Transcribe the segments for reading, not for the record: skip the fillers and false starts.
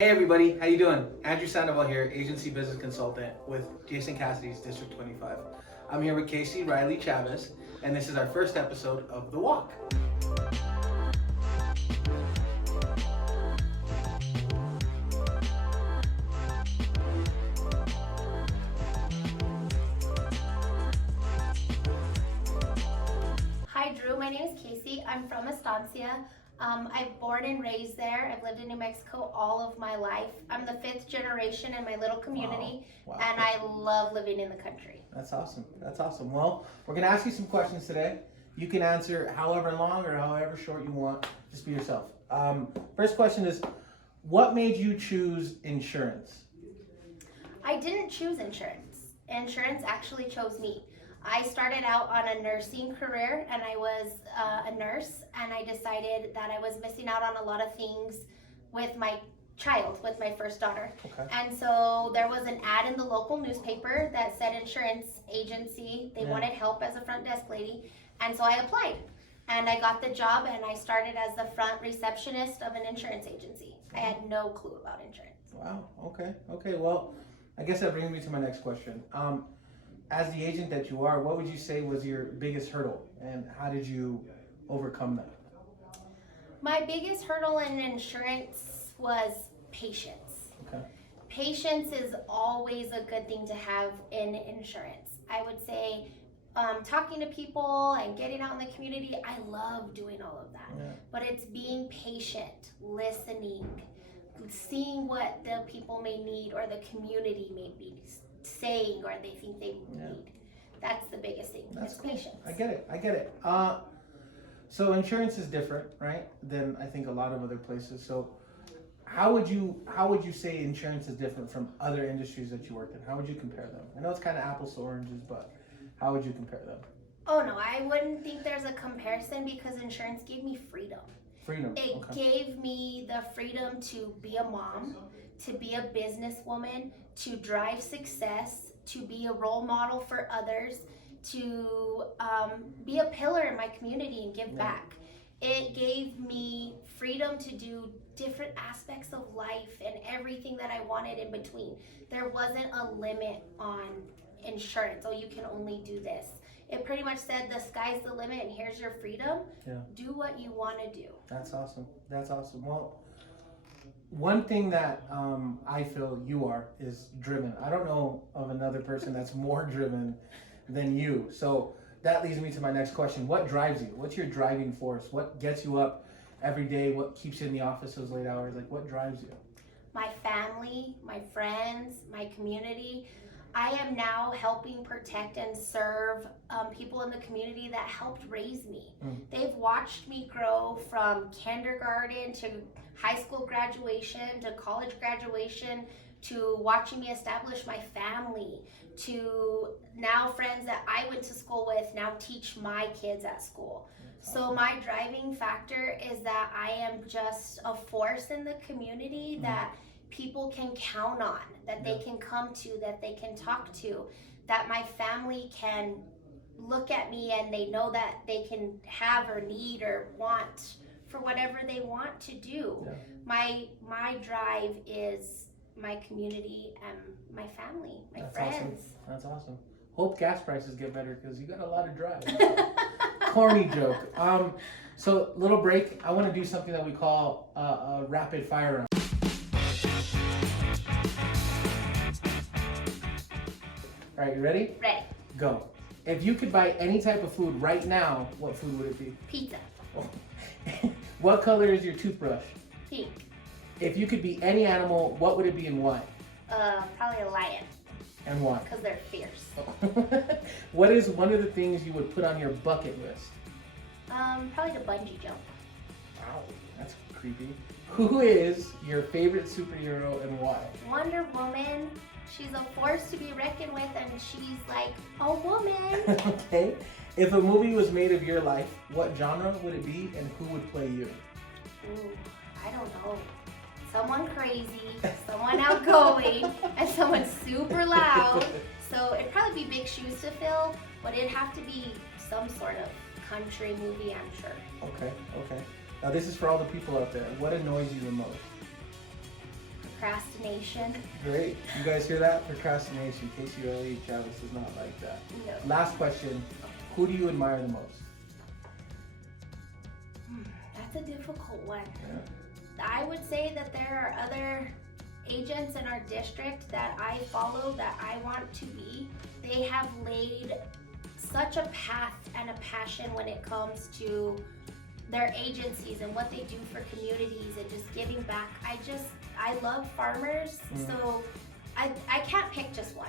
Hey everybody, how you doing? Andrew Sandoval here, agency business consultant with Jason Cassidy's District 25. I'm here with Kaycee, Riley, Chavez, and this is our first episode of The Walk. Hi Drew, my name is Kaycee. I'm from Estancia. I'm born and raised there. I've lived in New Mexico all of my life. I'm the 5th generation in my little community, Wow. and I love living in the country. That's awesome. That's awesome. Well, we're going to ask you some questions today. You can answer however long or however short you want. Just be yourself. First question is, what made you choose insurance? I didn't choose insurance. Insurance actually chose me. I started out on a nursing career, and I was a nurse, and I decided that I was missing out on a lot of things with my child, with my first daughter. Okay. And so there was an ad in the local newspaper that said insurance agency. They wanted help as a front desk lady, and so I applied. And I got the job, and I started as the front receptionist of an insurance agency. I had no clue about insurance. Wow. Okay. Well, I guess that brings me to my next question. As the agent that you are, what would you say was your biggest hurdle, and how did you overcome that? My biggest hurdle in insurance was patience. Okay. Patience is always a good thing to have in insurance. I would say talking to people and getting out in the community, I love doing all of that. Yeah. But it's being patient, listening, seeing what the people may need or the community may be saying or they think they need. That's the biggest thing. That's it's cool. patience. I get it. So insurance is different, right, than I think a lot of other places. So how would you say insurance is different from other industries that you worked in? How would you compare them? I know it's kind of apples to oranges, but how would you compare them? Oh no, I wouldn't think there's a comparison because insurance gave me freedom. Freedom. It gave me the freedom to be a mom, to be a businesswoman, to drive success, to be a role model for others, to be a pillar in my community and give back. It gave me freedom to do different aspects of life and everything that I wanted in between. There wasn't a limit on insurance. Oh, you can only do this. It pretty much said the sky's the limit and here's your freedom. Yeah. Do what you want to do. That's awesome. Well, one thing that I feel you are is driven. I don't know of another person that's more driven than you. So that leads me to my next question. What drives you? What's your driving force? What gets you up every day? What keeps you in the office those late hours? Like, what drives you? My family, my friends, my community. I am now helping protect and serve people in the community that helped raise me. They've watched me grow from kindergarten to high school graduation to college graduation to watching me establish my family to now friends that I went to school with now teach my kids at school. So my driving factor is that I am just a force in the community that people can count on, that they can come to, that they can talk to, that my family can look at me and they know that they can have or need or want for whatever they want to do. Yeah. My drive is my community and my family, my friends. That's awesome. Hope gas prices get better because you got a lot of drive. Corny joke. So little break. I want to do something that we call a rapid fire round. All right, you ready? Ready. Go. If you could buy any type of food right now, what food would it be? Pizza. What color is your toothbrush? Pink. If you could be any animal, what would it be and why? Probably a lion And why? because they're fierce. What is one of the things you would put on your bucket list? Probably the bungee jump. Wow, that's creepy. Who is your favorite superhero and why? Wonder Woman. She's a force to be reckoned with, and she's like a woman. Okay. If a movie was made of your life, what genre would it be and who would play you? Ooh, I don't know. Someone crazy, someone outgoing, and someone super loud. So it'd probably be big shoes to fill, but it'd have to be some sort of country movie, I'm sure. Okay. Now this is for all the people out there. What annoys you the most? procrastination. Great. You guys hear that? Procrastination. Kaycee Chavez is not like that. No. Last question. Who do you admire the most? That's a difficult one. Yeah. I would say that there are other agents in our district that I follow that I want to be. They have laid such a path and a passion when it comes to their agencies and what they do for communities and just giving back. I love farmers, so I can't pick just one.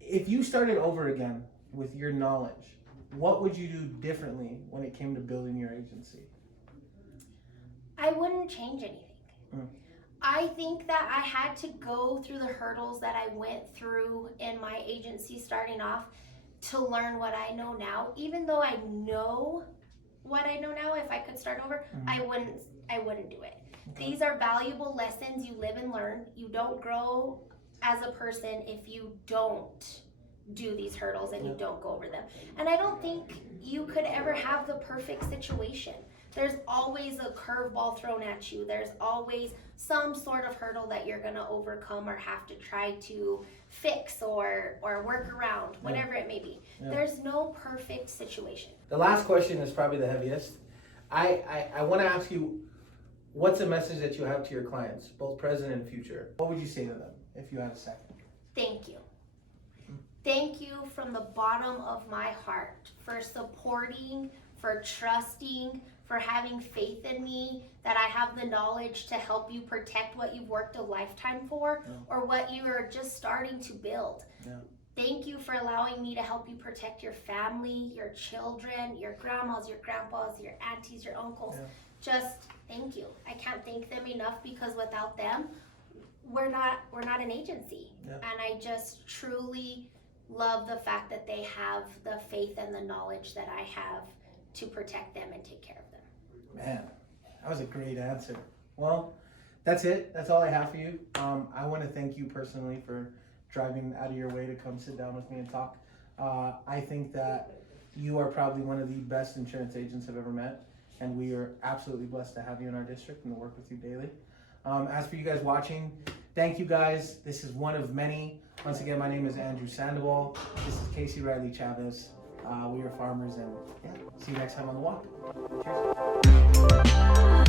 If you started over again with your knowledge, what would you do differently when it came to building your agency? I wouldn't change anything. I think that I had to go through the hurdles that I went through in my agency starting off to learn what I know now. Even though I know what I know now, if I could start over, I wouldn't do it. Okay. These are valuable lessons you live and learn. You don't grow as a person if you don't do these hurdles and you don't go over them. And I don't think you could ever have the perfect situation. There's always a curveball thrown at you. There's always some sort of hurdle that you're gonna overcome or have to try to fix or work around, whatever it may be. There's no perfect situation. The last question is probably the heaviest. I wanna ask you, what's a message that you have to your clients, both present and future? What would you say to them if you had a second? Thank you. Thank you from the bottom of my heart for supporting, for trusting, for having faith in me, that I have the knowledge to help you protect what you've worked a lifetime for or what you are just starting to build. Thank you for allowing me to help you protect your family, your children, your grandmas, your grandpas, your aunties, your uncles. Just thank you. I can't thank them enough because without them, we're not an agency. And I just truly love the fact that they have the faith and the knowledge that I have to protect them and take care of them. Man, that was a great answer. Well, that's it. That's all I have for you. I want to thank you personally for driving out of your way to come sit down with me and talk. I think that you are probably one of the best insurance agents I've ever met, and we are absolutely blessed to have you in our district and to work with you daily. As for you guys watching, thank you guys. This is one of many. Once again, my name is Andrew Sandoval. This is Kaycee Chavez. We are farmers, and see you next time on The Walk. Cheers.